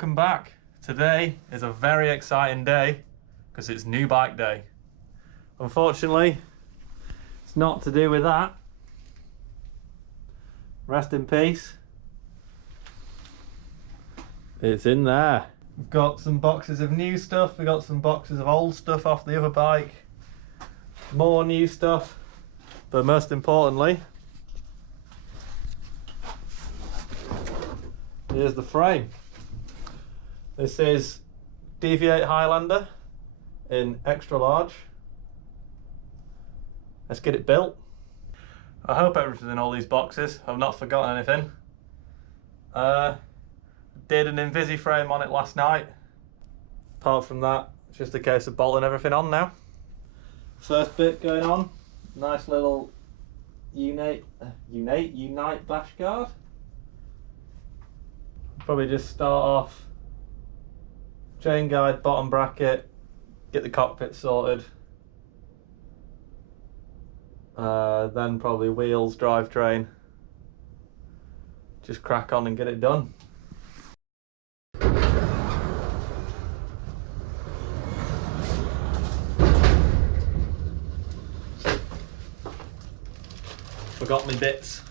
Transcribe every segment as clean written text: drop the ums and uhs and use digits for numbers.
welcome back. Today is a very exciting day because it's new bike day. Unfortunately, it's not to do with that. Rest in peace. It's in there. We've got some boxes of new stuff, we've got some boxes of old stuff off the other bike, more new stuff, but most importantly, here's the frame. This is DV8 Highlander in extra large. Let's get it built. I hope everything's in all these boxes. I've not forgotten anything. Did an Invisi frame on it last night. Apart from that, it's just a case of bolting everything on now. First bit going on, nice little Unite bash guard. Probably just start off chain guide, bottom bracket, get the cockpit sorted. Then probably wheels, drivetrain. Just crack on and get it done. Forgot my bits.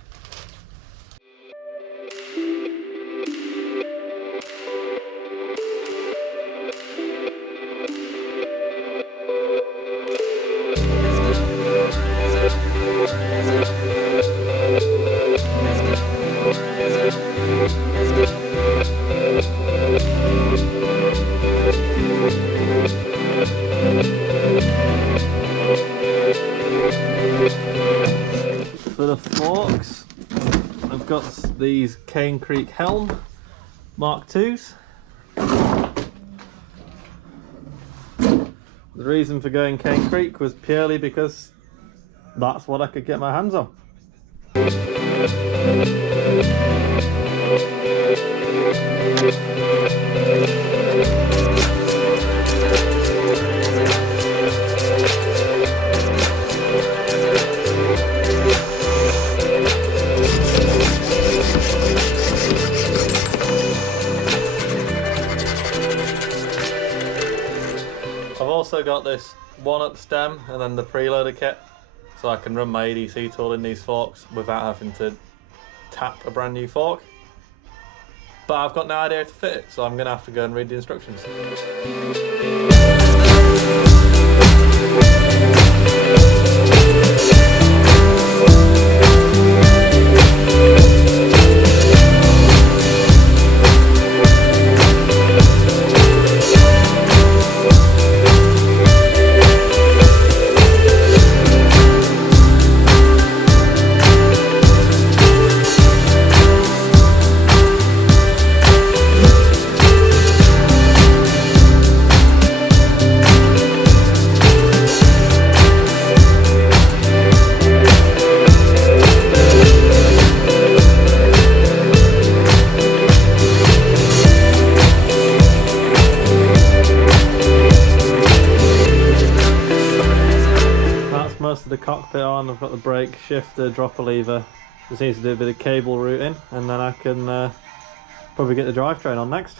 For the forks, I've got these Cane Creek Helm Mark IIs. The reason for going Cane Creek was purely because that's what I could get my hands on. I've also got this one-up stem and then the preloader kit, so I can run my ADC tool in these forks without having to tap a brand new fork. But I've got no idea how to fit it, so I'm going to have to go and read the instructions. Most of the cockpit on. I've got the brake, shifter, dropper lever. Just need to do a bit of cable routing and then I can probably get the drivetrain on next.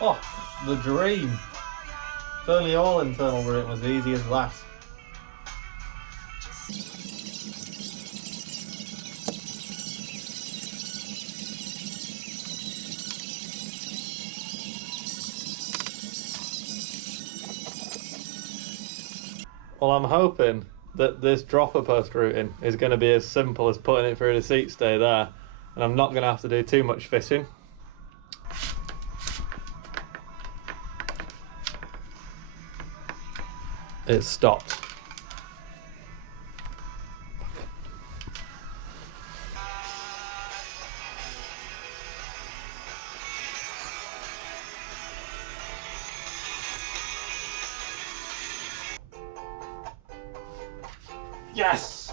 Oh, the dream! If only all internal routing was as easy as that. Well, I'm hoping that this dropper post routing is going to be as simple as putting it through the seat stay there, and I'm not going to have to do too much fitting. It's stopped. Yes!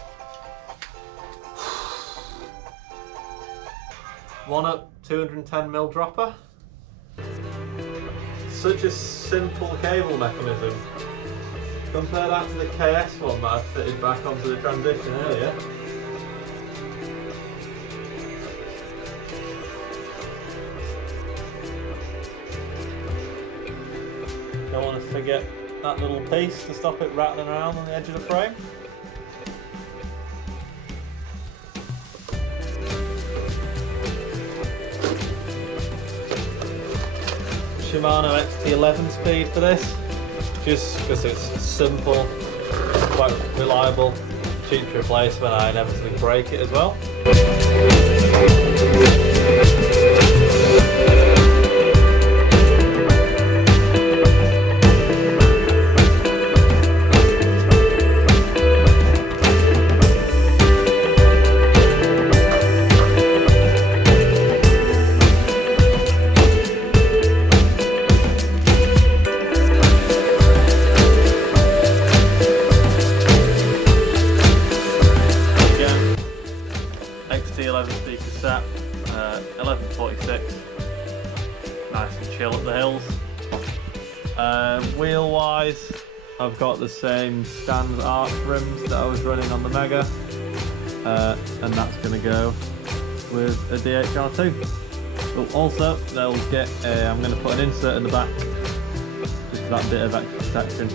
One up 210mm dropper. Such a simple cable mechanism. Compare that to the KS one that I fitted back onto the transition earlier. Don't want to forget that little piece to stop it rattling around on the edge of the frame. Shimano XT11 speed for this, just because it's simple, quite reliable, cheap to replace when I inevitably break it as well. XT11 speaker set, 1146, nice and chill up the hills. Wheel wise, I've got the same Stan's arch rims that I was running on the Mega, and that's going to go with a DHR2. But also, they'll get I'm going to put an insert in the back, just for that bit of extra protection.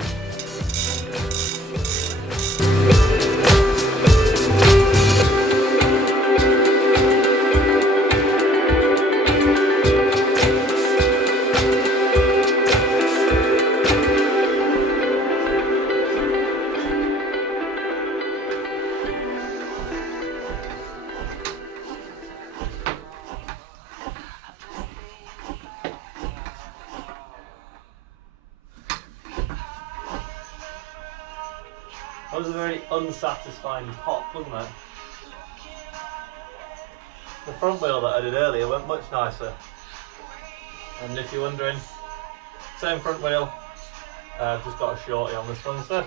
That was a very unsatisfying pop, wasn't it? The front wheel that I did earlier went much nicer. And if you're wondering, same front wheel, I've just got a shorty on this one instead.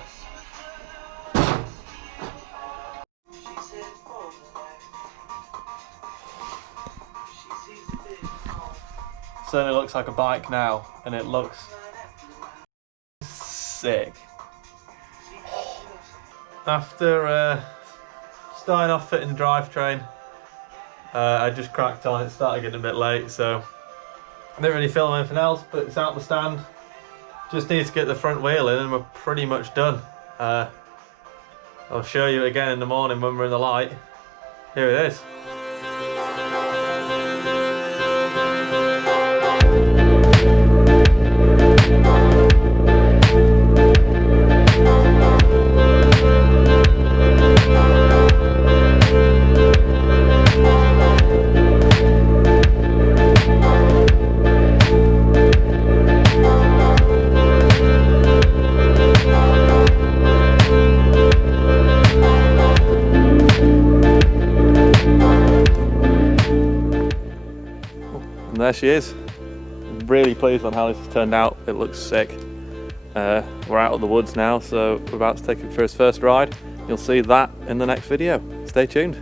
Certainly looks like a bike now, and it looks sick. After starting off fitting the drivetrain, I just cracked on. It started getting a bit late, so I didn't really film anything else, but it's out the stand. Just need to get the front wheel in and we're pretty much done. I'll show you again in the morning when we're in the light. Here it is. And there she is. I'm really pleased on how this has turned out. It looks sick. We're out of the woods now, so we're about to take him for his first ride. You'll see that in the next video. Stay tuned.